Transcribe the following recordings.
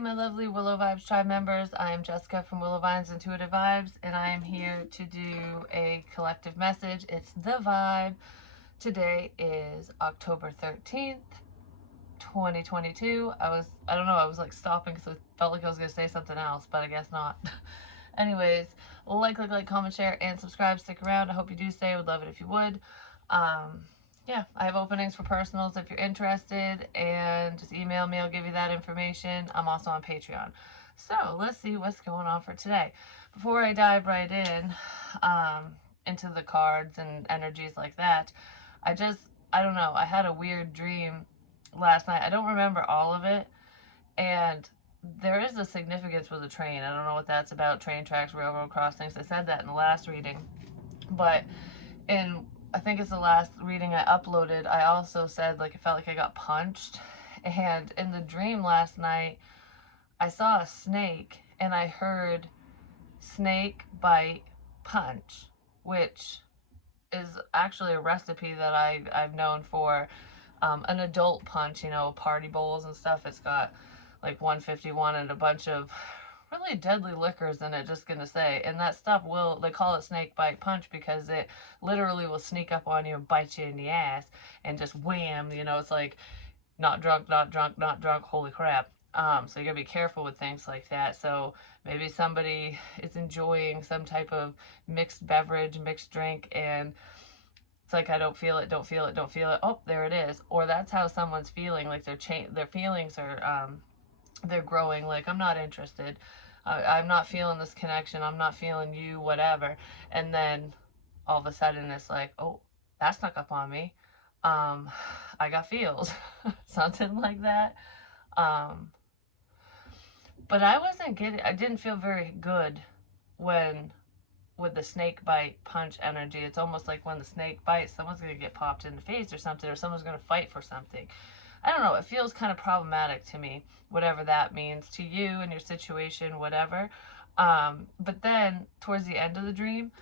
my lovely Willow Vibes Tribe members. I am Jessica from Willow Vines Intuitive Vibes, and I am here to do a collective message. It's the vibe. Today is October 13th, 2022. I don't know, I was like stopping because I felt like I was going to say something else, but I guess not. Anyways, like, comment, share, and subscribe. Stick around. I hope you do stay. I would love it if you would. Yeah, I have openings for personals if you're interested, and just email me. I'll give you that information. I'm also on Patreon. So let's see what's going on for today. Before I dive right in, into the cards and energies like that, I don't know, I had a weird dream last night. I don't remember all of it, and there is a significance with a train. I don't know what that's about. Train tracks, railroad crossings. I said that in the last reading, but I think it's the last reading I uploaded, I also said, like, it felt like I got punched. And in the dream last night, I saw a snake, and I heard snake bite punch, which is actually a recipe that I've known for an adult punch, you know, party bowls and stuff. It's got like 151 and a bunch of really deadly liquors in it, just gonna say. And that stuff they call it snake bite punch because it literally will sneak up on you and bite you in the ass and just wham, you know, it's like not drunk, not drunk, not drunk, holy crap. So you gotta be careful with things like that. So maybe somebody is enjoying some type of mixed beverage, mixed drink, and it's like, I don't feel it, don't feel it, don't feel it. Oh, there it is. Or that's how someone's feeling, like their feelings are, they're growing, like, I'm not interested. I'm not feeling this connection. I'm not feeling you, whatever. And then all of a sudden it's like, oh, that snuck up on me. I got feels. Something like that. But I didn't feel very good with the snake bite punch energy. It's almost like when the snake bites, someone's going to get popped in the face or something, or someone's going to fight for something. I don't know, it feels kind of problematic to me, whatever that means to you and your situation, whatever. But then towards the end of the dream,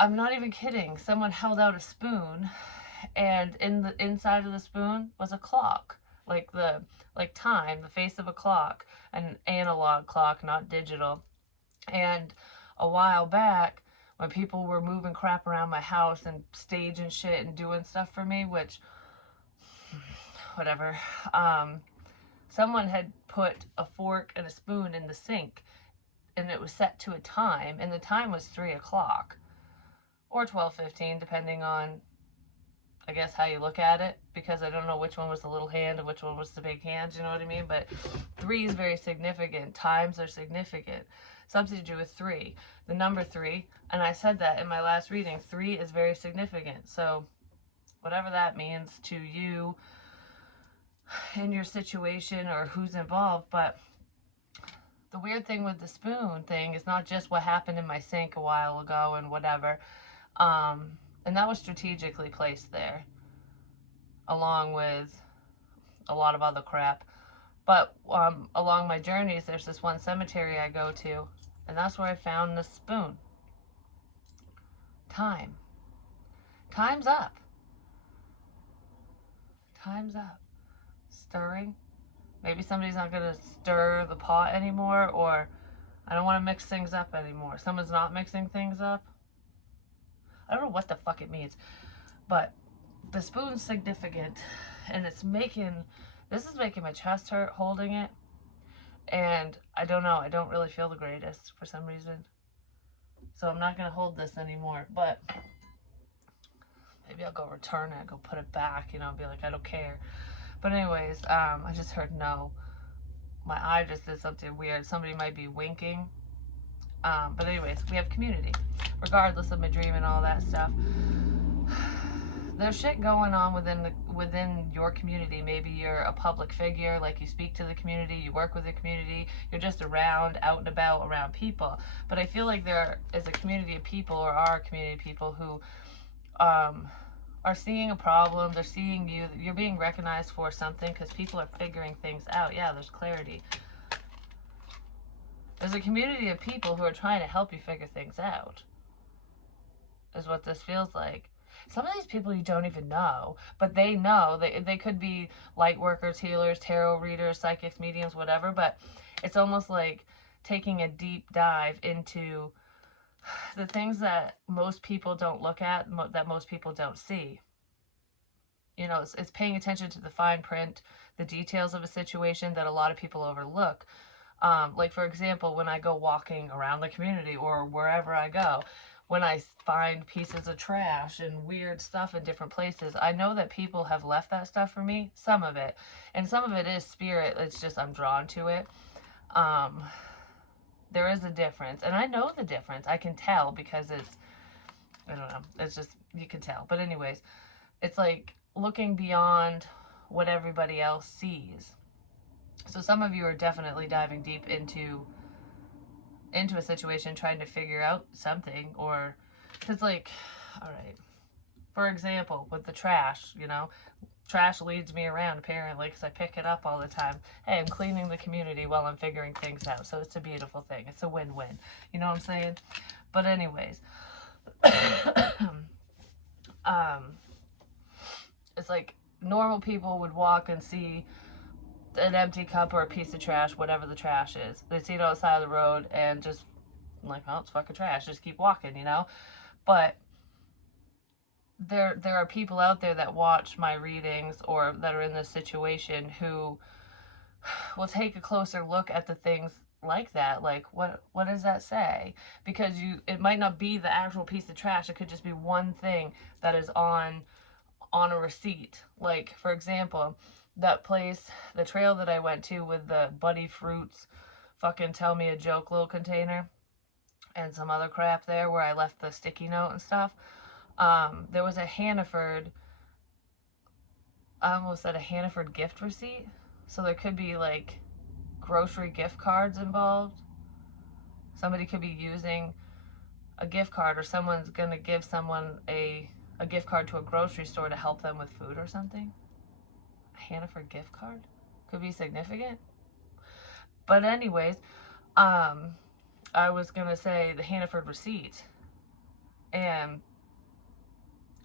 I'm not even kidding, someone held out a spoon, and in the inside of the spoon was a clock, like time, the face of a clock, an analog clock, not digital. And a while back, when people were moving crap around my house and staging shit and doing stuff for me, which whatever, someone had put a fork and a spoon in the sink, and it was set to a time, and the time was 3 o'clock or 12:15, depending on, I guess, how you look at it, because I don't know which one was the little hand and which one was the big hand, you know what I mean? But 3 is very significant. Times are significant. Something to do with 3, the number 3, and I said that in my last reading. 3 is very significant. So whatever that means to you in your situation or who's involved. But the weird thing with the spoon thing is not just what happened in my sink a while ago and whatever, and that was strategically placed there along with a lot of other crap. But along my journeys, there's this one cemetery I go to, and that's where I found this spoon. Time's up. Time's up. Stirring. Maybe somebody's not going to stir the pot anymore, or I don't want to mix things up anymore. Someone's not mixing things up. I don't know what the fuck it means, but the spoon's significant, and this is making my chest hurt holding it, and I don't know, I don't really feel the greatest for some reason. So I'm not going to hold this anymore, but maybe I'll go return it, go put it back, you know, be like, I don't care. But anyways, I just heard no. My eye just did something weird. Somebody might be winking. But anyways, we have community. Regardless of my dream and all that stuff, there's shit going on within your community. Maybe you're a public figure, like you speak to the community, you work with the community, you're just around, out and about, around people. But I feel like there is a community of people, or are a community of people, who are seeing a problem. They're seeing you. You're being recognized for something because people are figuring things out. Yeah, there's clarity. There's a community of people who are trying to help you figure things out, is what this feels like. Some of these people you don't even know, but they know. They could be light workers, healers, tarot readers, psychics, mediums, whatever, but it's almost like taking a deep dive into the things that most people don't look at, that most people don't see. You know, it's paying attention to the fine print, the details of a situation that a lot of people overlook. Like, for example, when I go walking around the community or wherever I go, when I find pieces of trash and weird stuff in different places, I know that people have left that stuff for me, some of it. And some of it is spirit. It's just I'm drawn to it. Um, there is a difference. And I know the difference. I can tell because I don't know. It's just, you can tell. But anyways, it's like looking beyond what everybody else sees. So some of you are definitely diving deep into a situation, trying to figure out something, or because, like, all right, for example, with the trash, you know, trash leads me around apparently because I pick it up all the time. Hey, I'm cleaning the community while I'm figuring things out, so it's a beautiful thing. It's a win-win. You know what I'm saying? But anyways, it's like normal people would walk and see an empty cup or a piece of trash, whatever the trash is. They see it on the side of the road and just like, oh, it's fucking trash. Just keep walking, you know? But there are people out there that watch my readings or that are in this situation who will take a closer look at the things like that. Like, what does that say? Because it might not be the actual piece of trash. It could just be one thing that is on a receipt. Like, for example, that place, the trail that I went to with the Buddy Fruits fucking tell me a joke little container and some other crap there where I left the sticky note and stuff. There was a Hannaford, I almost said a Hannaford gift receipt. So there could be like grocery gift cards involved. Somebody could be using a gift card, or someone's gonna give someone a gift card to a grocery store to help them with food or something. A Hannaford gift card could be significant. But anyways, I was gonna say the Hannaford receipt, and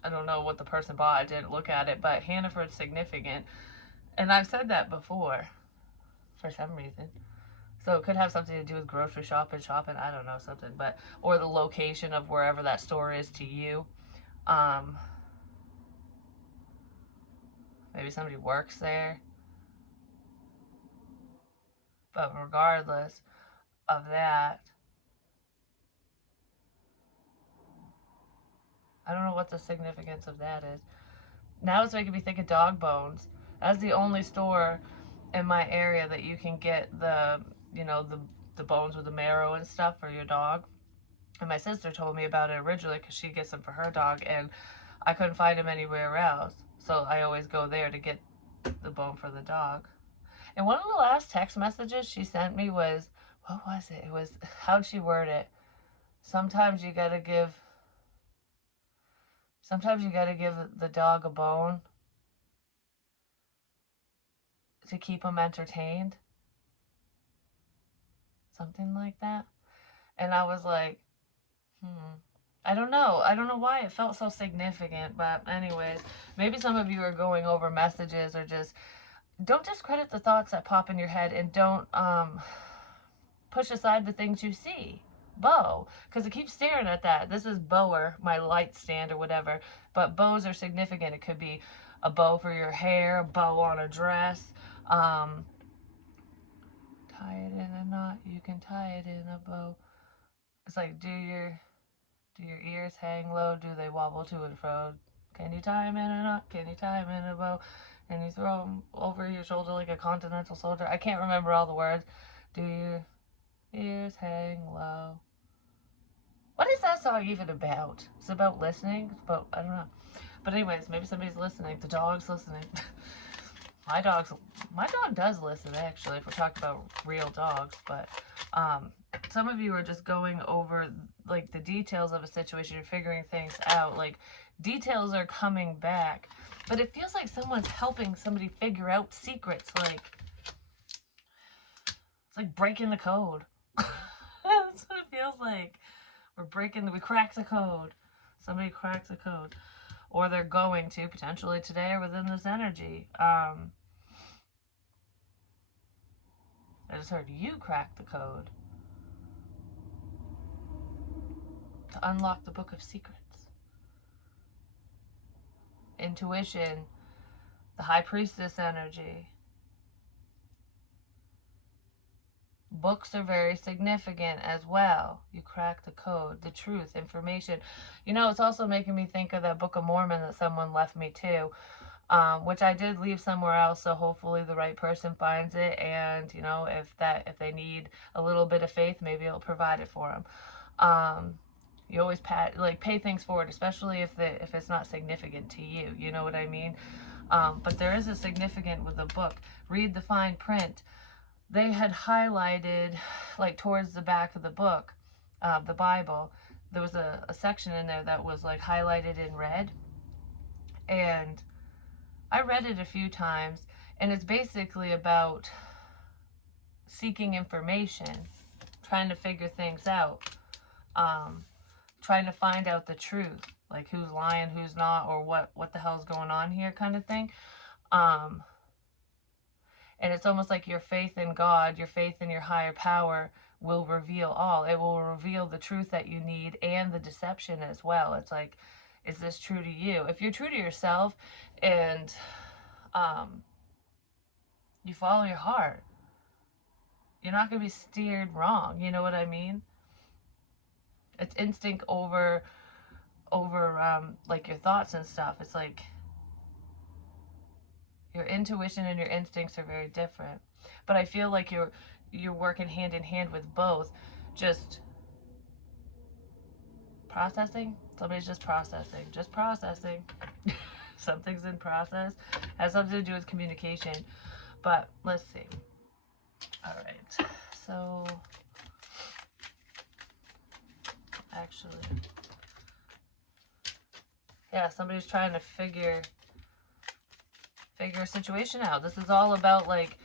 I don't know what the person bought. I didn't look at it, but Hannaford's significant, and I've said that before for some reason. So it could have something to do with grocery shopping. I don't know, something, but or the location of wherever that store is to you. Maybe somebody works there. But regardless of that, I don't know what the significance of that is. Now it's making me think of dog bones. That's the only store in my area that you can get the, you know, the bones with the marrow and stuff for your dog. And my sister told me about it originally because she gets them for her dog, and I couldn't find them anywhere else. So I always go there to get the bone for the dog. And one of the last text messages she sent me was, what was it? It was, how'd she word it? Sometimes you gotta give the dog a bone to keep him entertained. Something like that. And I was like, I don't know. I don't know why it felt so significant. But anyways, maybe some of you are going over messages, or just don't discredit the thoughts that pop in your head, and don't push aside the things you see. Bow, because I keep staring at that. This is bower, my light stand or whatever, but bows are significant. It could be a bow for your hair, a bow on a dress. Tie it in a knot, you can tie it in a bow. It's like, do your ears hang low? Do they wobble to and fro? Can you tie them in a knot? Can you tie them in a bow? And you throw them over your shoulder like a continental soldier. I can't remember all the words. Do your ears hang low? What is that song even about? It's about listening? It's about, I don't know. But anyways, maybe somebody's listening. The dog's listening. My dog does listen, actually, if we're talking about real dogs. But some of you are just going over like the details of a situation. You're figuring things out. Like, details are coming back, but it feels like someone's helping somebody figure out secrets. Like, it's like breaking the code. That's what it feels like. We cracked the code. Somebody cracked the code. or they're going to potentially today or within this energy. I just heard you crack the code to unlock the book of secrets. Intuition, the high priestess energy. Books are very significant as well. You crack the code, the truth, information. You know, it's also making me think of that Book of Mormon that someone left me too. Which I did leave somewhere else, so hopefully the right person finds it, and you know, if they need a little bit of faith, maybe it'll provide it for them. You always pay things forward, especially if it's not significant to you. You know what I mean? But there is a significant with the book. Read the fine print. They had highlighted, like towards the back of the book, the Bible, there was a section in there that was like highlighted in red, and I read it a few times, and it's basically about seeking information, trying to figure things out, trying to find out the truth, like who's lying, who's not, or what the hell's going on here kind of thing. And it's almost like your faith in God, your faith in your higher power will reveal all. It will reveal the truth that you need and the deception as well. It's like, is this true to you? If you're true to yourself and you follow your heart, you're not going to be steered wrong. You know what I mean? It's instinct over like your thoughts and stuff. It's like your intuition and your instincts are very different. But I feel like you're working hand in hand with both. Just processing. Somebody's just processing. Just processing. Something's in process. Has something to do with communication. But let's see. All right. So actually, yeah, somebody's trying to figure a situation out. This is all about like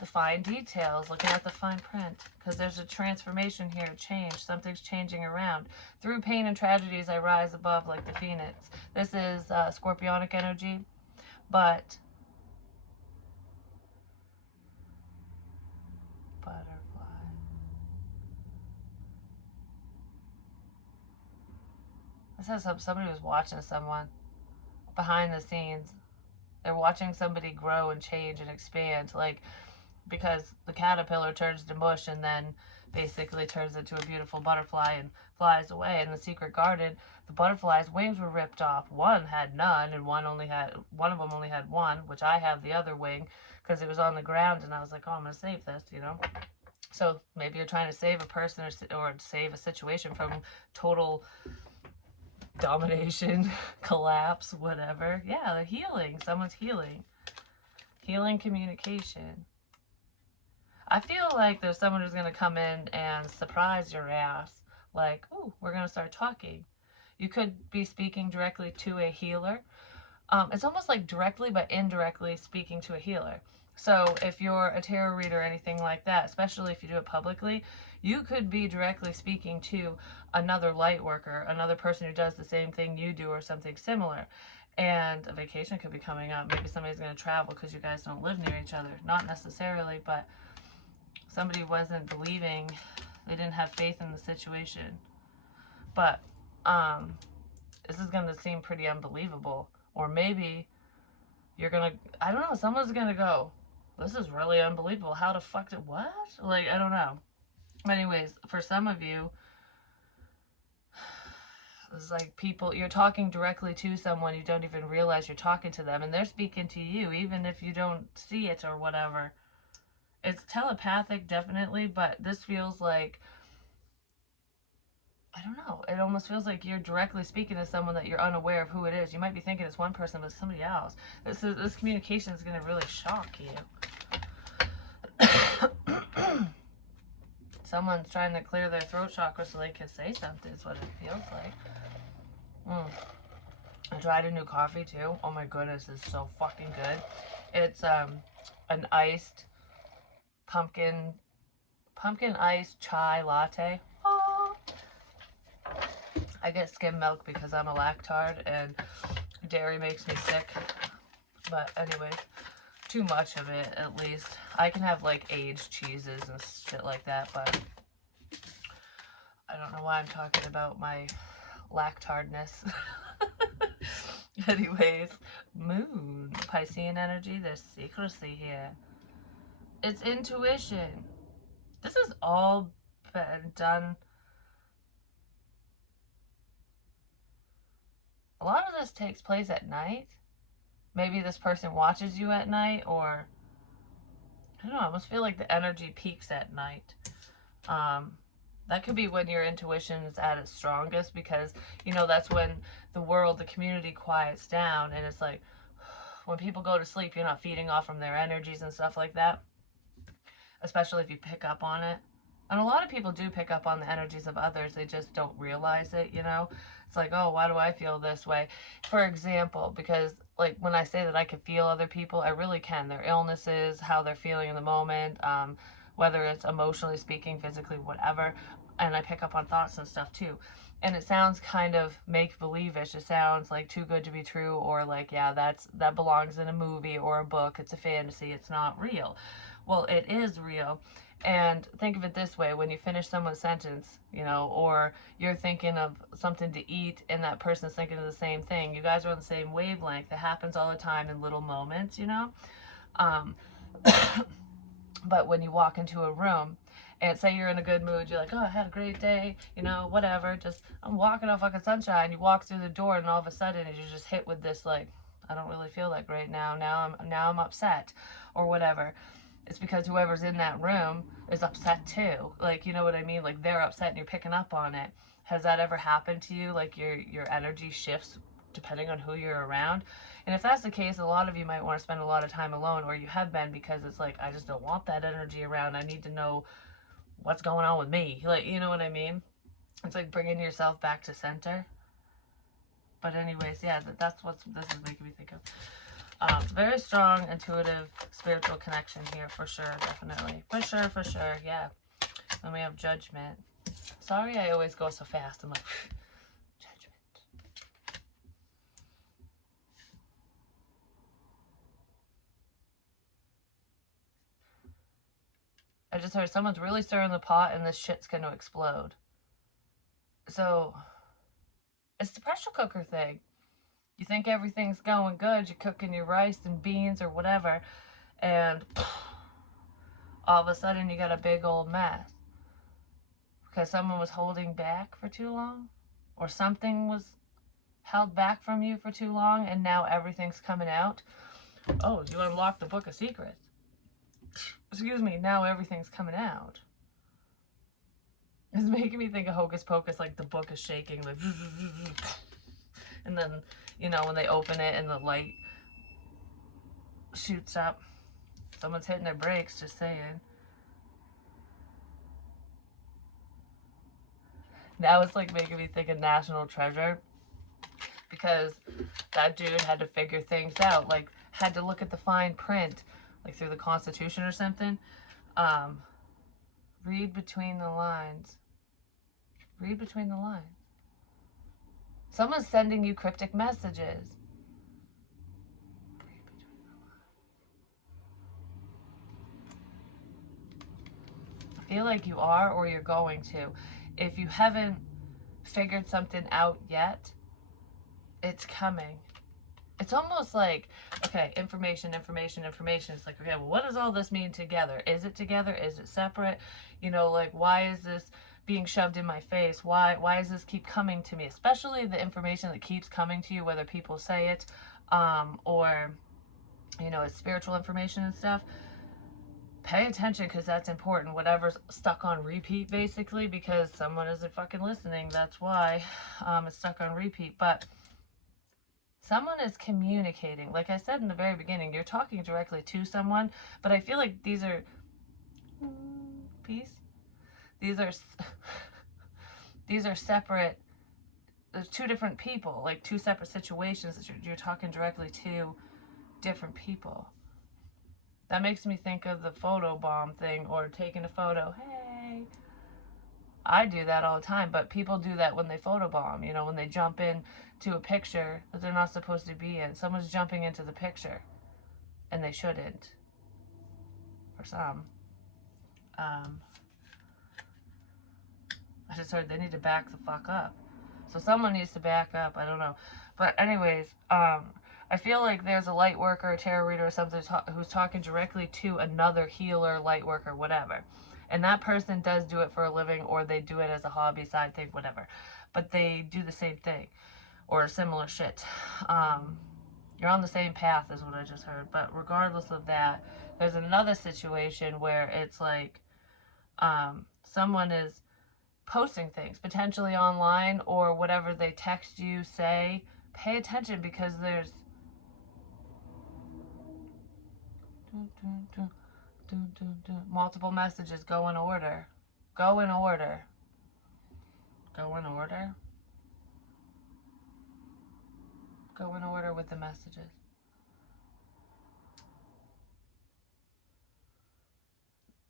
the fine details, looking at the fine print, because there's a transformation here, a change. Something's changing around. Through pain and tragedies, I rise above like the phoenix. This is scorpionic energy, but butterfly. This says somebody was watching someone behind the scenes. They're watching somebody grow and change and expand, like, because the caterpillar turns to mush and then basically turns into a beautiful butterfly and flies away. In the secret garden, the butterfly's wings were ripped off. One had none, and one of them only had one, which I have the other wing because it was on the ground, and I was like, oh, I'm gonna save this, you know. So maybe you're trying to save a person or save a situation from total domination, collapse, whatever. Yeah, they're healing. Someone's healing. Healing communication. I feel like there's someone who's going to come in and surprise your ass. Like, ooh, we're going to start talking. You could be speaking directly to a healer. It's almost like directly but indirectly speaking to a healer. So if you're a tarot reader or anything like that, especially if you do it publicly, you could be directly speaking to another light worker, another person who does the same thing you do or something similar. And a vacation could be coming up. Maybe somebody's going to travel because you guys don't live near each other. Not necessarily, but somebody wasn't believing. They didn't have faith in the situation. But this is going to seem pretty unbelievable. Or maybe you're going to, I don't know, someone's going to go, this is really unbelievable. How the fuck did, what? Like, I don't know. Anyways, for some of you, it's like people, you're talking directly to someone, you don't even realize you're talking to them, and they're speaking to you, even if you don't see it or whatever. It's telepathic, definitely, but this feels like, I don't know, it almost feels like you're directly speaking to someone that you're unaware of who it is. You might be thinking it's one person, but it's somebody else. This communication is going to really shock you. Someone's trying to clear their throat chakra so they can say something, is what it feels like. I tried a new coffee too. Oh my goodness, it's so fucking good. It's an iced pumpkin iced chai latte. Oh. I get skim milk because I'm a lactard, and dairy makes me sick. But anyways, too much of it, at least. I can have, like, aged cheeses and shit like that, but I don't know why I'm talking about my lactardness. Anyways, moon, Piscean energy, there's secrecy here. It's intuition. This has all been done. A lot of this takes place at night. Maybe this person watches you at night, or I don't know, I almost feel like the energy peaks at night. That could be when your intuition is at its strongest, because, you know, that's when the world, the community quiets down, and it's like when people go to sleep, you're not feeding off from their energies and stuff like that, especially if you pick up on it. And a lot of people do pick up on the energies of others, they just don't realize it, you know? It's like, oh, why do I feel this way? For example, because, like, when I say that I can feel other people, I really can. Their illnesses, how they're feeling in the moment, whether it's emotionally speaking, physically, whatever. And I pick up on thoughts and stuff too. And it sounds kind of make-believe-ish. It sounds like too good to be true, or like, yeah, that belongs in a movie or a book. It's a fantasy. It's not real. Well, it is real. And think of it this way, when you finish someone's sentence, you know, or you're thinking of something to eat and that person's thinking of the same thing, you guys are on the same wavelength. It happens all the time in little moments, you know. But when you walk into a room and say you're in a good mood, you're like, oh, I had a great day, you know, whatever, just, I'm walking on fucking sunshine. You walk through the door and all of a sudden you're just hit with this, like, I don't really feel that great now. Now I'm upset or whatever. It's because whoever's in that room is upset too. Like, you know what I mean? Like, they're upset and you're picking up on it. Has that ever happened to you? Like, your energy shifts depending on who you're around? And if that's the case, a lot of you might want to spend a lot of time alone, or you have been, because it's like, I just don't want that energy around. I need to know what's going on with me. Like, you know what I mean? It's like bringing yourself back to center. But anyways, yeah, that's what this is making me think of. Very strong, intuitive, spiritual connection here, for sure, definitely. For sure, yeah. Then we have judgment. Sorry I always go so fast. I'm like, judgment. I just heard someone's really stirring the pot and this shit's going to explode. So, it's the pressure cooker thing. You think everything's going good, you're cooking your rice and beans or whatever, and all of a sudden you got a big old mess. Because someone was holding back for too long, or something was held back from you for too long, and now everything's coming out. Oh, you unlocked the book of secrets. Excuse me, now everything's coming out. It's making me think of Hocus Pocus, like the book is shaking, like, and then, you know, when they open it and the light shoots up. Someone's hitting their brakes, just saying. Now it's like making me think of National Treasure, because that dude had to figure things out, like had to look at the fine print, like through the Constitution or something. Read between the lines. Read between the lines. Someone's sending you cryptic messages. Read between the lines. I feel like you are, or you're going to. If you haven't figured something out yet, it's coming. It's almost like, okay, information. It's like, okay, well, what does all this mean together? Is it together? Is it separate? You know, like, why is this being shoved in my face? Why does this keep coming to me? Especially the information that keeps coming to you, whether people say it, or, you know, it's spiritual information and stuff. Pay attention, because that's important. Whatever's stuck on repeat, basically, because someone isn't fucking listening. That's why it's stuck on repeat. But someone is communicating. Like I said in the very beginning, you're talking directly to someone, but I feel like these are these are separate. There's two different people, like two separate situations that you're talking directly to different people. That makes me think of the photo bomb thing, or taking a photo. Hey, I do that all the time, but people do that when they photobomb, you know, when they jump in to a picture that they're not supposed to be in. Someone's jumping into the picture, and they shouldn't, for some. Um, I just heard they need to back the fuck up. So someone needs to back up. I don't know. But anyways, I feel like there's a light worker, a tarot reader, or something who's talking directly to another healer, light worker, whatever. And that person does do it for a living, or they do it as a hobby, side thing, whatever. But they do the same thing, or similar shit. You're on the same path, is what I just heard. But regardless of that, there's another situation where it's like someone is posting things potentially online, or whatever they text you, say, pay attention, because there's multiple messages. Go in order. Go in order. Go in order. Go in order with the messages.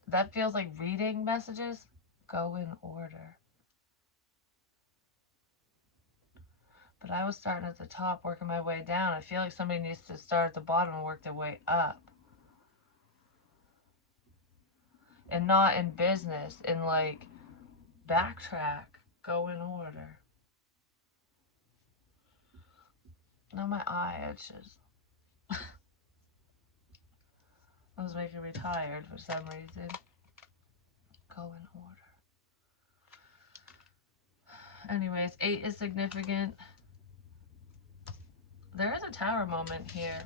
That feels like reading messages. Go in order. But I was starting at the top, working my way down. I feel like somebody needs to start at the bottom and work their way up. And not in business, in like backtrack, go in order. Now my eye itches. It was making me tired for some reason. Go in order. Anyways, 8 is significant. There is a tower moment here.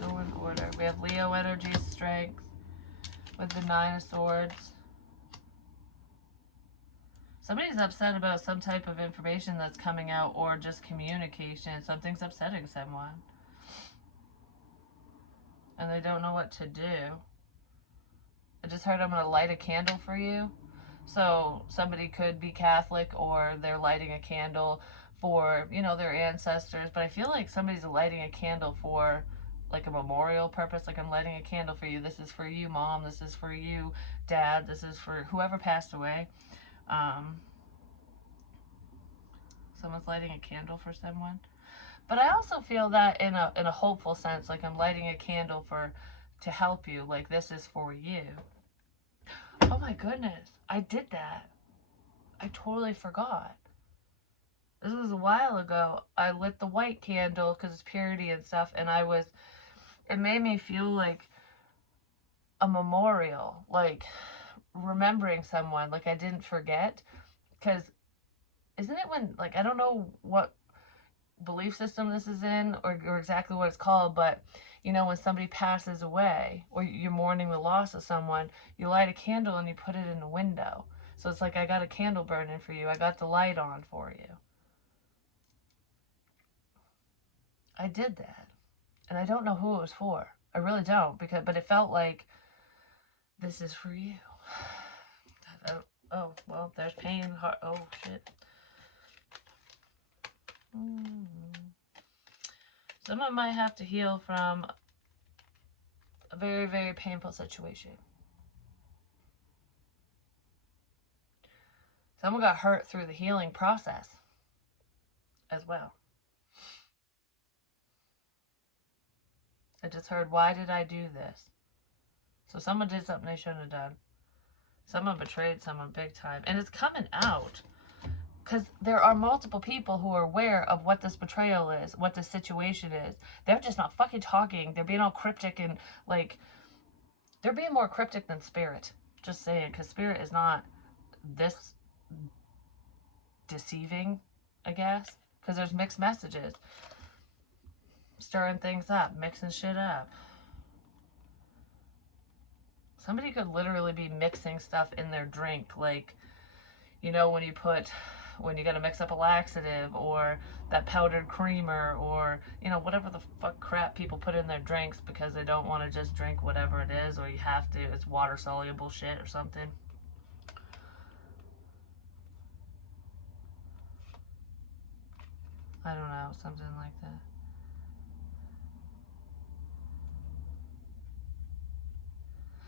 Go in order. We have Leo energy, strength, with the 9 of Swords. Somebody's upset about some type of information that's coming out, or just communication. Something's upsetting someone, and they don't know what to do. I just heard I'm going to light a candle for you. So somebody could be Catholic, or they're lighting a candle for, you know, their ancestors. But I feel like somebody's lighting a candle for like a memorial purpose. Like, I'm lighting a candle for you. This is for you, Mom. This is for you, Dad. This is for whoever passed away. Someone's lighting a candle for someone. But I also feel that in a hopeful sense, like I'm lighting a candle to help you, like this is for you. Oh my goodness, I did that. I totally forgot. This was a while ago. I lit the white candle because it's purity and stuff, and it made me feel like a memorial, like remembering someone, like I didn't forget. Because isn't it when, like, I don't know what belief system this is in, or exactly what it's called, but you know, when somebody passes away, or you're mourning the loss of someone, you light a candle and you put it in a window. So it's like, I got a candle burning for you. I got the light on for you. I did that. And I don't know who it was for. I really don't, but it felt like, this is for you. Oh, well, there's pain. Oh, shit. Someone might have to heal from a very, very painful situation. Someone got hurt through the healing process as well. I just heard, why did I do this? So someone did something they shouldn't have done. Someone betrayed someone big time. And it's coming out. Because there are multiple people who are aware of what this betrayal is, what this situation is. They're just not fucking talking. They're being all cryptic, and like, they're being more cryptic than spirit. Just saying, because spirit is not this deceiving, I guess. Because there's mixed messages. Stirring things up, mixing shit up. Somebody could literally be mixing stuff in their drink, like, you know, when you gotta mix up a laxative, or that powdered creamer, or, you know, whatever the fuck crap people put in their drinks because they don't want to just drink whatever it is, or you have to, it's water soluble shit or something. I don't know, something like that.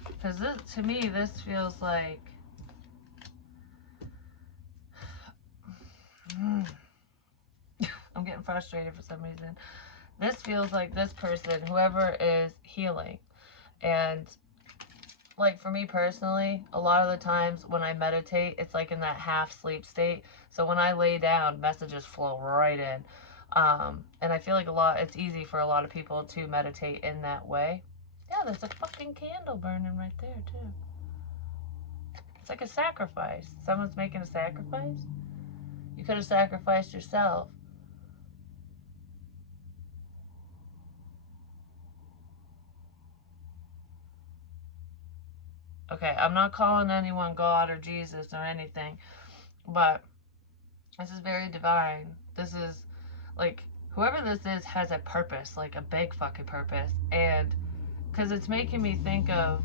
Because to me, this feels like I'm getting frustrated for some reason. This feels like this person, whoever is healing. And like for me personally, a lot of the times when I meditate, it's like in that half sleep state. So when I lay down, messages flow right in. And I feel like it's easy for a lot of people to meditate in that way. Yeah, there's a fucking candle burning right there too. It's like a sacrifice. Someone's making a sacrifice. You could have sacrificed yourself. Okay, I'm not calling anyone God or Jesus or anything, but this is very divine. This is like, whoever this is has a purpose, like a big fucking purpose. And because it's making me think of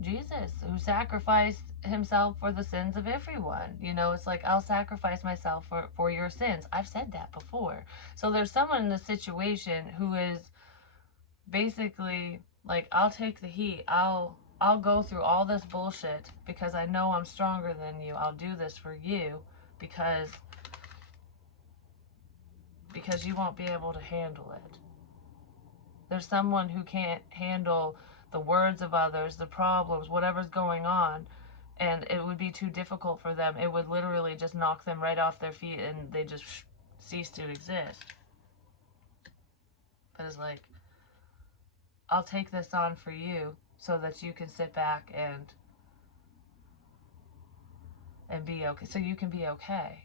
Jesus, who sacrificed himself for the sins of everyone. You know, it's like, I'll sacrifice myself for your sins. I've said that before. So there's someone in the situation who is basically like, I'll take the heat. I'll go through all this bullshit because I know I'm stronger than you. I'll do this for you because you won't be able to handle it. There's someone who can't handle the words of others, the problems, whatever's going on, and it would be too difficult for them. It would literally just knock them right off their feet and they just cease to exist. But it's like, I'll take this on for you so that you can sit back and be okay, so you can be okay.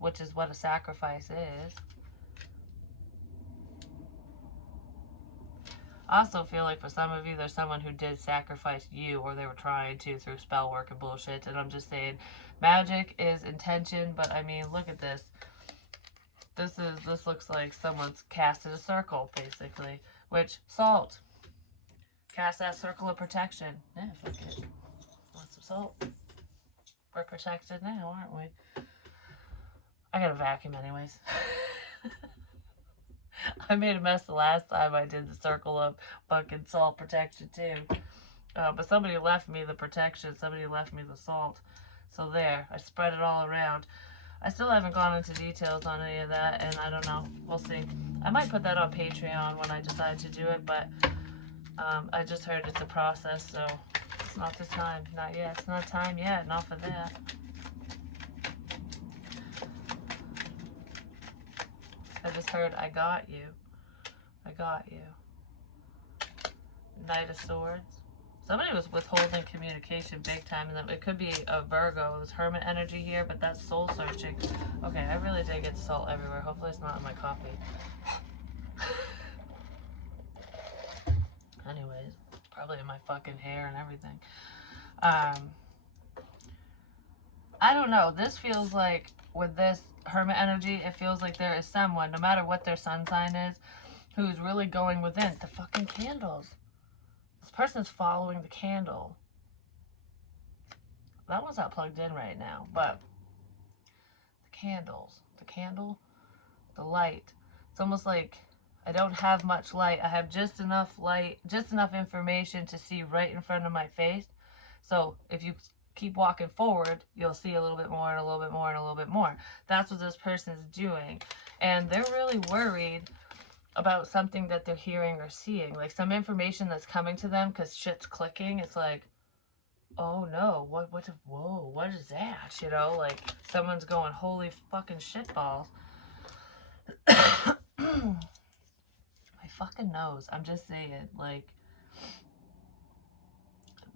Which is what a sacrifice is. I also feel like for some of you, there's someone who did sacrifice you, or they were trying to through spell work and bullshit. And I'm just saying, magic is intention. But I mean, look at this. This looks like someone's casted a circle, basically. Which, salt. Cast that circle of protection. Yeah, fuck it. Want some salt? We're protected now, aren't we? I gotta vacuum anyways. I made a mess the last time I did the circle of fucking salt protection too. But somebody left me the protection. Somebody left me the salt. So there, I spread it all around. I still haven't gone into details on any of that, and I don't know. We'll see. I might put that on Patreon when I decide to do it, but I just heard it's a process, so it's not the time. Not yet. It's not time yet. Not for that. I just heard, I got you. I got you. Knight of Swords. Somebody was withholding communication big time, and it could be a Virgo. It was Hermit energy here, but that's soul searching. Okay, I really did get salt everywhere. Hopefully it's not in my coffee. Anyways, probably in my fucking hair and everything. I don't know. This feels like, with this Hermit energy, it feels like there is someone, no matter what their sun sign is, who's really going within. The fucking candles. This person's following the candle. That one's not plugged in right now, but the candles. The candle, the light. It's almost like I don't have much light. I have just enough light, just enough information to see right in front of my face. So if you keep walking forward, you'll see a little bit more and a little bit more and a little bit more. That's what this person's doing. And they're really worried about something that they're hearing or seeing, like some information that's coming to them because shit's clicking. It's like, oh no, whoa, what is that? You know, like someone's going, holy fucking shitballs. My fucking nose. I'm just saying, like,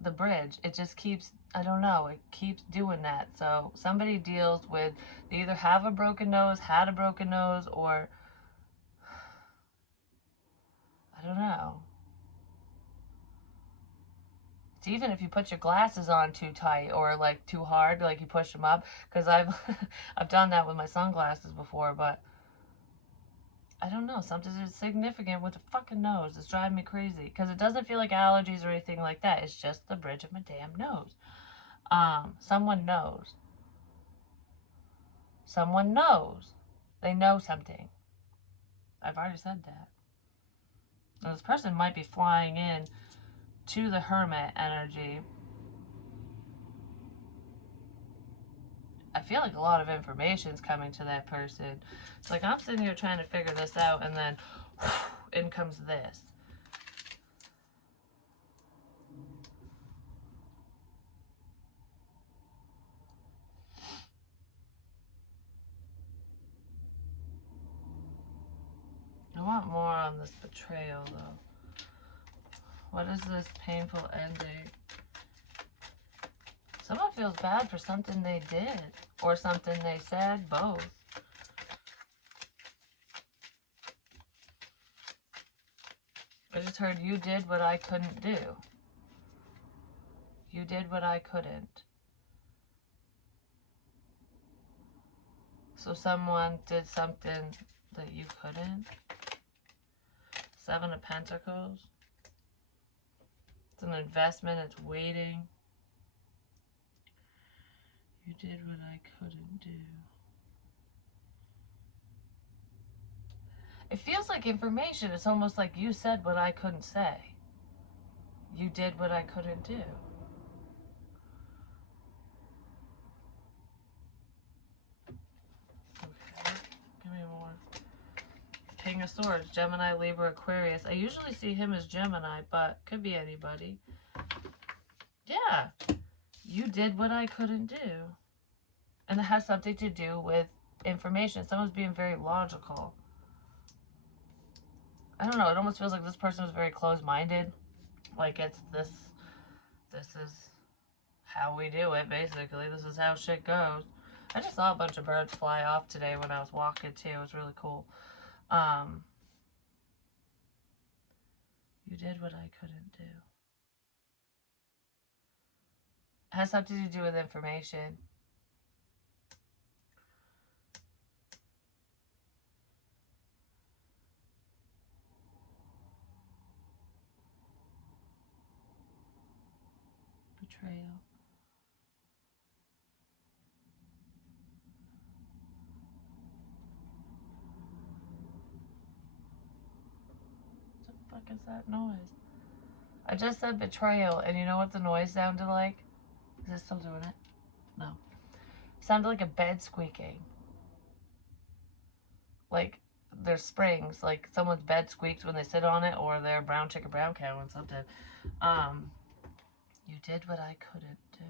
the bridge, it just keeps, I don't know, it keeps doing that. So somebody deals with, they either have a broken nose, had a broken nose, or I don't know. It's even if you put your glasses on too tight or like too hard, like you push them up, because I've done that with my sunglasses before, but I don't know, something is significant with the fucking nose. It's driving me crazy because it doesn't feel like allergies or anything like that. It's just the bridge of my damn nose. Someone knows. Someone knows. They know something. I've already said that. Now, this person might be flying in to the Hermit energy feel like a lot of information is coming to that person. It's like I'm sitting here trying to figure this out, and then in comes this. I want more on this betrayal, though. What is this painful ending? Someone feels bad for something they did or something they said, both. I just heard you did what I couldn't do. You did what I couldn't. So someone did something that you couldn't. 7 of Pentacles. It's an investment. It's waiting. You did what I couldn't do. It feels like information. It's almost like you said what I couldn't say. You did what I couldn't do. Okay, give me more. King of Swords, Gemini, Libra, Aquarius. I usually see him as Gemini, but could be anybody. Yeah, you did what I couldn't do. And it has something to do with information. Someone's being very logical. I don't know, it almost feels like this person was very closed-minded. Like it's this is how we do it, basically. This is how shit goes. I just saw a bunch of birds fly off today when I was walking, too. It was really cool. You did what I couldn't do. It has something to do with information. Betrayal. What the fuck is that noise? I just said betrayal, and you know what the noise sounded like? Is it still doing it? No. It sounded like a bed squeaking. Like there's springs, like someone's bed squeaks when they sit on it, or their brown chicken brown cow and something. You did what I couldn't do.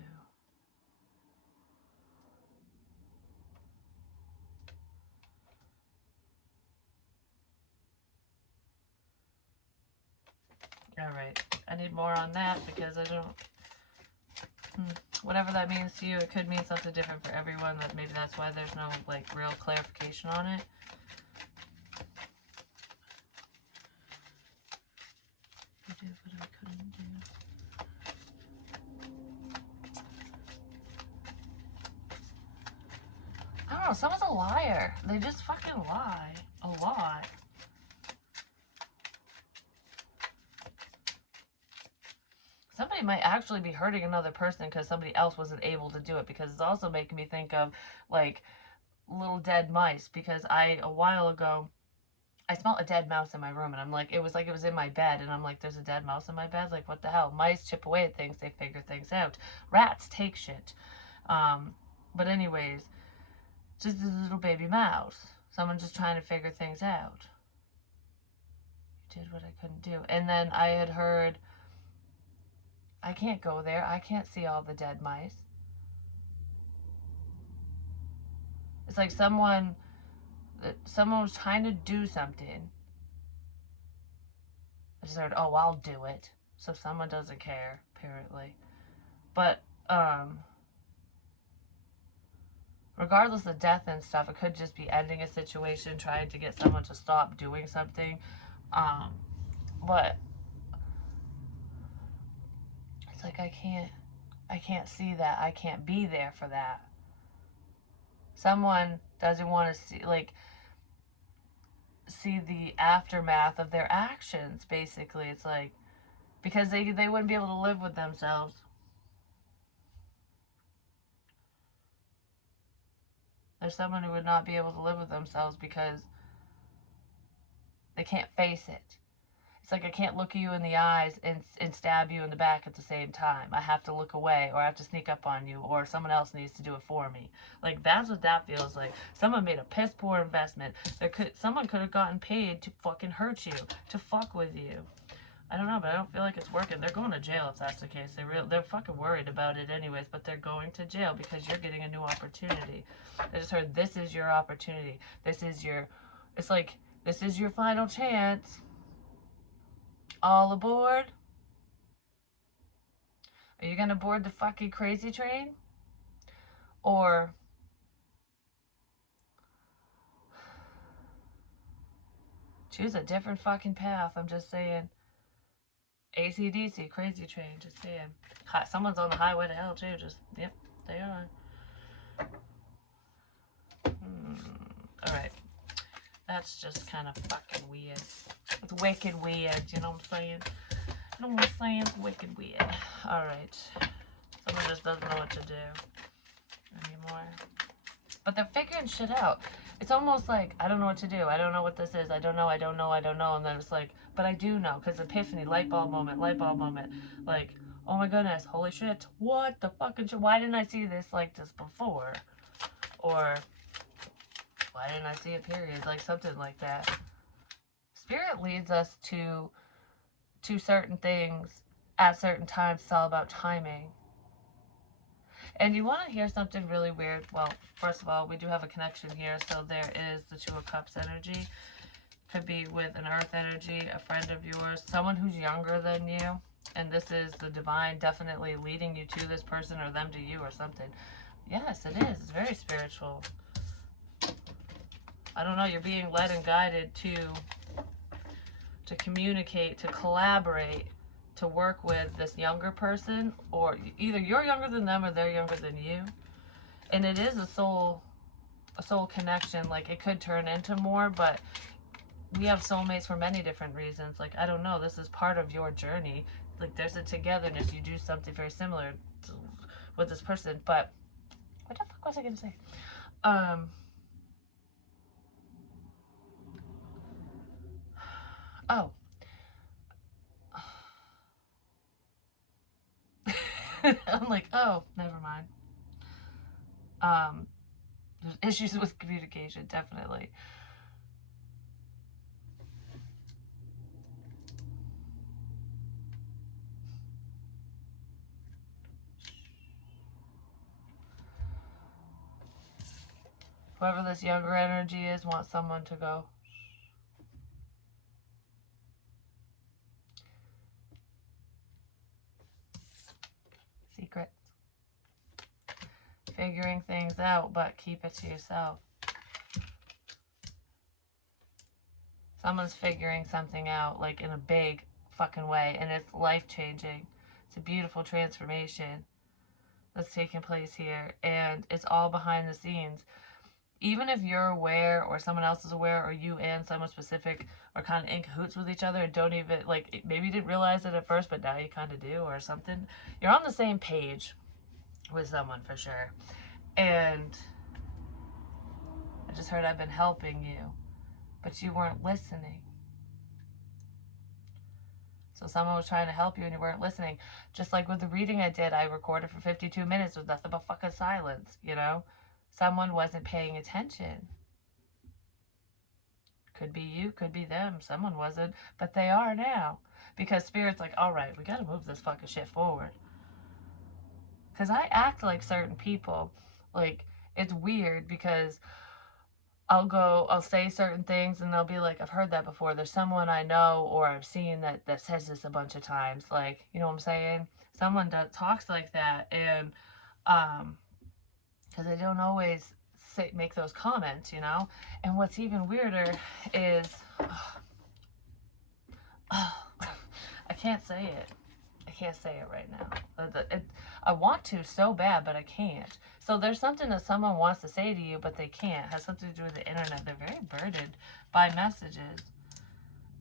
Alright, I need more on that because I don't... Whatever that means to you, it could mean something different for everyone. That maybe that's why there's no, like, real clarification on it. You did what I couldn't do. I don't know, someone's a liar. They just fucking lie. A lot. Somebody might actually be hurting another person because somebody else wasn't able to do it, because it's also making me think of, like, little dead mice, because a while ago, I smelled a dead mouse in my room, and I'm like, it was in my bed, and I'm like, there's a dead mouse in my bed? Like, what the hell? Mice chip away at things, they figure things out. Rats take shit. But anyways, just a little baby mouse. Someone just trying to figure things out. You did what I couldn't do. And then I had heard, I can't go there. I can't see all the dead mice. It's like someone was trying to do something. I just heard, oh, I'll do it. So someone doesn't care, apparently. But, regardless of death and stuff, it could just be ending a situation, trying to get someone to stop doing something. But it's like I can't see that. I can't be there for that. Someone doesn't want to see the aftermath of their actions, basically. It's like, because they wouldn't be able to live with themselves. There's someone who would not be able to live with themselves because they can't face it. It's like I can't look you in the eyes and stab you in the back at the same time. I have to look away, or I have to sneak up on you, or someone else needs to do it for me. Like, that's what that feels like. Someone made a piss poor investment. Someone could have gotten paid to fucking hurt you, to fuck with you. I don't know, but I don't feel like it's working. They're going to jail if that's the case. They're fucking worried about it anyways, but they're going to jail because you're getting a new opportunity. I just heard, this is your opportunity. It's like, this is your final chance. All aboard? Are you gonna board the fucking crazy train? Or choose a different fucking path? I'm just saying. AC/DC, crazy train, just saying. Someone's on the highway to hell too, yep, they are. Alright. That's just kind of fucking weird. It's wicked weird, you know what I'm saying? You know what I'm saying? It's wicked weird. Alright. Someone just doesn't know what to do anymore. But they're figuring shit out. It's almost like, I don't know what to do. I don't know what this is. I don't know. And then it's like, but I do know. Because epiphany, light bulb moment. Like, oh my goodness, holy shit. What the fucking shit? Why didn't I see this like this before? Or, why didn't I see it, period? Like, something like that. Spirit leads us to certain things at certain times. It's all about timing. And you want to hear something really weird? Well, first of all, we do have a connection here. So there is the Two of Cups energy. Could be with an earth energy, a friend of yours, someone who's younger than you. And this is the divine definitely leading you to this person or them to you or something. Yes, it is. It's very spiritual. I don't know. You're being led and guided to communicate, to collaborate, to work with this younger person, or either you're younger than them or they're younger than you. And it is a soul connection. Like, it could turn into more, but we have soulmates for many different reasons. Like, I don't know, this is part of your journey. Like, there's a togetherness. You do something very similar with this person. But what the fuck was I gonna say? Oh. I'm like, oh, never mind. There's issues with communication, definitely. Whoever this younger energy is wants someone to go. Secrets. Figuring things out, but keep it to yourself. Someone's figuring something out, like, in a big fucking way, and it's life-changing. It's a beautiful transformation that's taking place here, and it's all behind the scenes. Even if you're aware, or someone else is aware, or you and someone specific are kind of in cahoots with each other and don't even, like, maybe you didn't realize it at first, but now you kind of do, or something. You're on the same page with someone, for sure. And I just heard I've been helping you, but you weren't listening. So someone was trying to help you and you weren't listening. Just like with the reading I did, I recorded for 52 minutes with nothing but fucking silence, you know? Someone wasn't paying attention. Could be you, could be them. Someone wasn't, but they are now. Because Spirit's like, all right, we got to move this fucking shit forward. Because I act like certain people. Like, it's weird because I'll say certain things and they'll be like, I've heard that before. There's someone I know or I've seen that says this a bunch of times. Like, you know what I'm saying? Someone talks like that, and because they don't always make those comments, you know? And what's even weirder is, I can't say it. I can't say it right now. I want to so bad, but I can't. So there's something that someone wants to say to you, but they can't. It has something to do with the internet. They're very burdened by messages.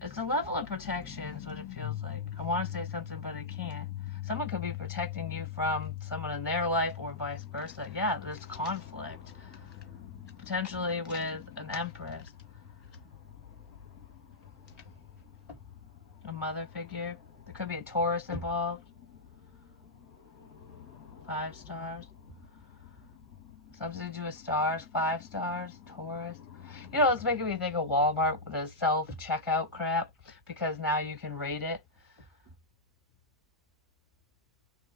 It's a level of protection is what it feels like. I want to say something, but I can't. Someone could be protecting you from someone in their life or vice versa. Yeah, there's conflict. Potentially with an Empress. A mother figure. There could be a Taurus involved. 5 stars. Something to do with stars. 5 stars. Taurus. You know, it's making me think of Walmart with the self-checkout crap, because now you can rate it.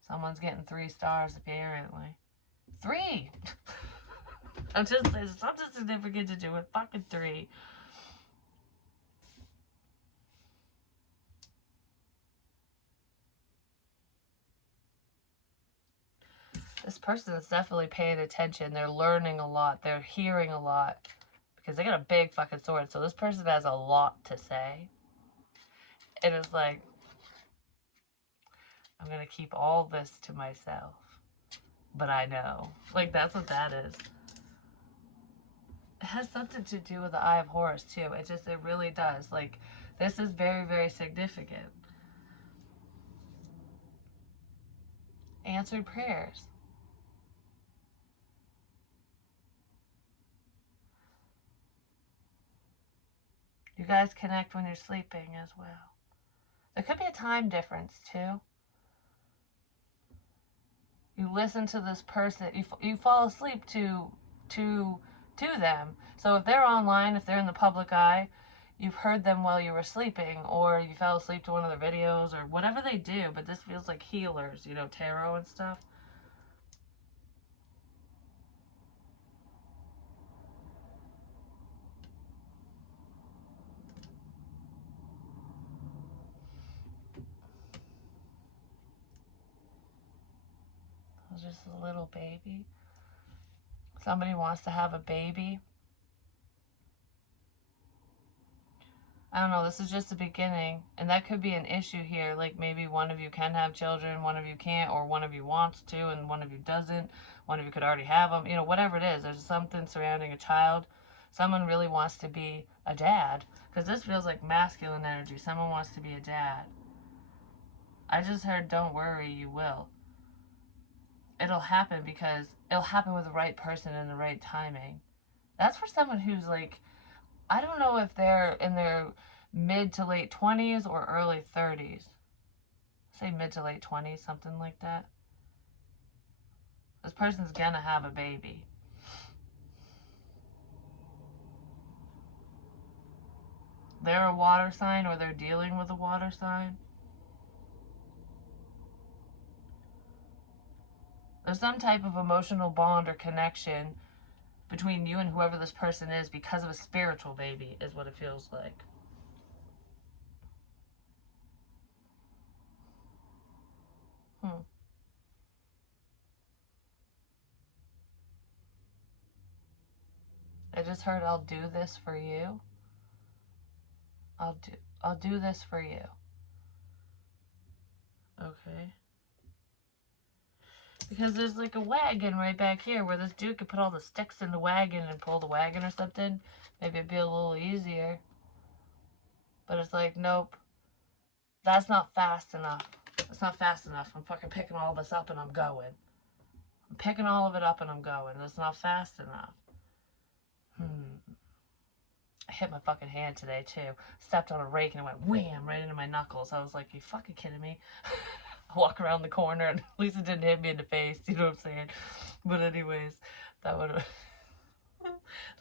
Someone's getting 3 stars, apparently. 3! I'm just saying, something significant to do with fucking 3. This person is definitely paying attention. They're learning a lot. They're hearing a lot. Because they got a big fucking sword. So this person has a lot to say. And it's like, I'm going to keep all this to myself. But I know. Like, that's what that is. It has something to do with the Eye of Horus, too. It really does. Like, this is very, very significant. Answered prayers. You guys connect when you're sleeping as well. There could be a time difference, too. You listen to this person. You fall asleep to them. So if they're online, if they're in the public eye, you've heard them while you were sleeping, or you fell asleep to one of their videos, or whatever they do. But this feels like healers, you know, tarot and stuff. Just a little baby. Somebody wants to have a baby. I don't know, this is just the beginning, and that could be an issue here. Like, maybe one of you can have children, one of you can't, or one of you wants to and one of you doesn't. One of you could already have them. You know, whatever it is, there's something surrounding a child. Someone really wants to be a dad, because this feels like masculine energy. Someone wants to be a dad. I just heard, don't worry, you will. It'll happen, because it'll happen with the right person and the right timing. That's for someone who's like, I don't know if they're in their mid to late 20s or early 30s. Say mid to late 20s, something like that. This person's gonna have a baby. They're a water sign, or they're dealing with a water sign. There's some type of emotional bond or connection between you and whoever this person is because of a spiritual baby, is what it feels like. I just heard, I'll do this for you. I'll do this for you. Okay. Because there's like a wagon right back here where this dude could put all the sticks in the wagon and pull the wagon or something. Maybe it'd be a little easier. But it's like, nope. That's not fast enough. It's not fast enough. I'm fucking picking all this up and I'm going. I'm picking all of it up and I'm going. That's not fast enough. I hit my fucking hand today, too. Stepped on a rake and it went wham right into my knuckles. I was like, you fucking kidding me? I walk around the corner and at least it didn't hit me in the face. You know what I'm saying? But anyways, that would have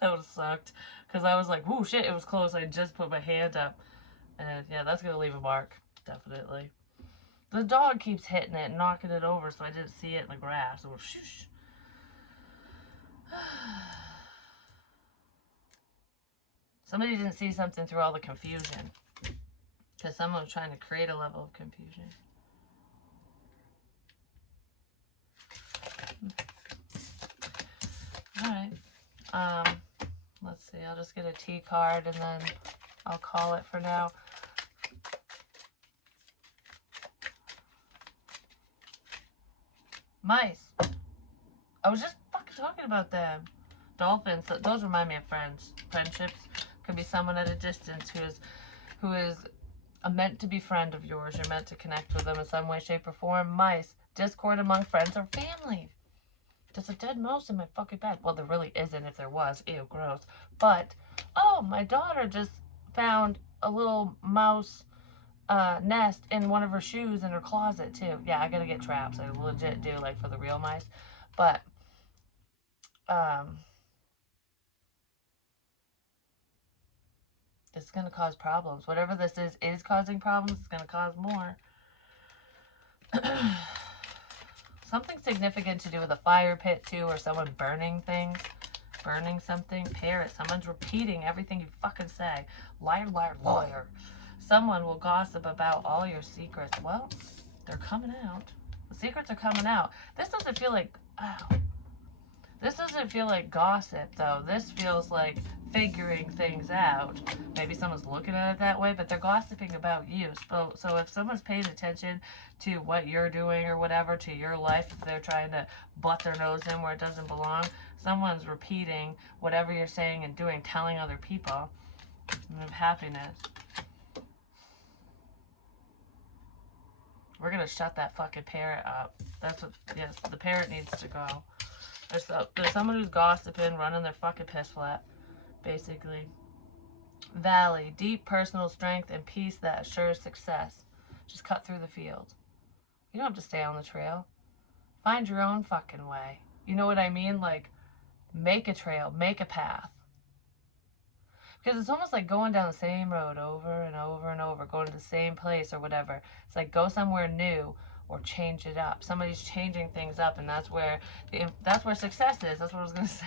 that would have sucked. Because I was like, whoo, shit, it was close. I just put my hand up. And yeah, that's going to leave a mark. Definitely. The dog keeps hitting it and knocking it over, so I didn't see it in the grass. It was shoosh. Somebody didn't see something through all the confusion. Because someone was trying to create a level of confusion. Alright. Let's see. I'll just get a T card and then I'll call it for now. Mice. I was just fucking talking about them. Dolphins. Those remind me of friends. Friendships. Could be someone at a distance who is a meant to be friend of yours. You're meant to connect with them in some way, shape, or form. Mice. Discord among friends or family. There's a dead mouse in my fucking bed. Well, there really isn't. If there was, ew, gross. But, oh, my daughter just found a little mouse nest in one of her shoes in her closet too. Yeah, I gotta get traps. I legit do, like for the real mice. But it's gonna cause problems. Whatever this is causing problems. It's gonna cause more. Something significant to do with a fire pit too, or someone burning things. Burning something. Parrot. Someone's repeating everything you fucking say. Liar, liar, liar. Someone will gossip about all your secrets. Well, they're coming out. The secrets are coming out. This doesn't feel like... Ow. This doesn't feel like gossip, though. This feels like figuring things out. Maybe someone's looking at it that way, but they're gossiping about you. So if someone's paying attention to what you're doing or whatever, to your life, if they're trying to butt their nose in where it doesn't belong, someone's repeating whatever you're saying and doing, telling other people. Of happiness. We're gonna shut that fucking parrot up. That's what, yes, the parrot needs to go. There's someone who's gossiping, running their fucking piss flat, basically. Valley, deep personal strength and peace that assures success. Just cut through the field. You don't have to stay on the trail. Find your own fucking way. You know what I mean? Like, make a trail, make a path. Because it's almost like going down the same road over and over and over, going to the same place or whatever. It's like go somewhere new or change it up. Somebody's changing things up, and that's where success is. That's what I was going to say.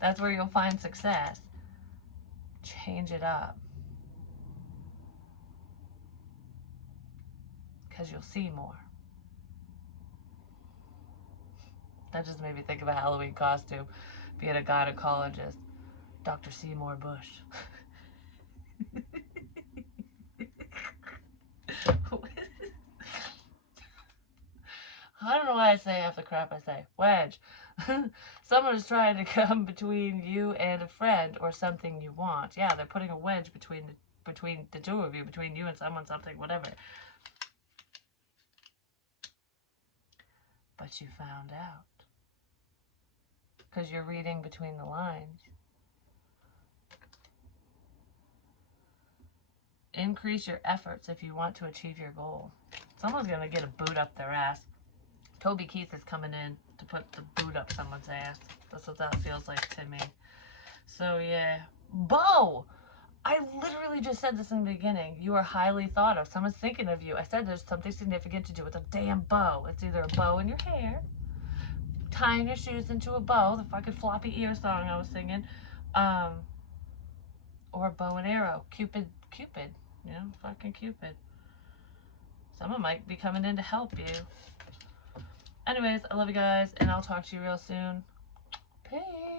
That's where you'll find success. Change it up. Because you'll see more. That just made me think of a Halloween costume. Being a gynecologist. Dr. Seymour Bush. I don't know why I say half the crap I say. Wedge. Someone is trying to come between you and a friend or something you want. Yeah, they're putting a wedge between the two of you, between you and someone, something, whatever. But you found out. Because you're reading between the lines. Increase your efforts if you want to achieve your goal. Someone's going to get a boot up their ass. Toby Keith is coming in to put the boot up someone's ass. That's what that feels like to me. So, yeah. Bo! I literally just said this in the beginning. You are highly thought of. Someone's thinking of you. I said there's something significant to do with a damn bow. It's either a bow in your hair, tying your shoes into a bow, the fucking floppy ear song I was singing, or a bow and arrow. Cupid. You know, fucking Cupid. Someone might be coming in to help you. Anyways, I love you guys, and I'll talk to you real soon. Peace.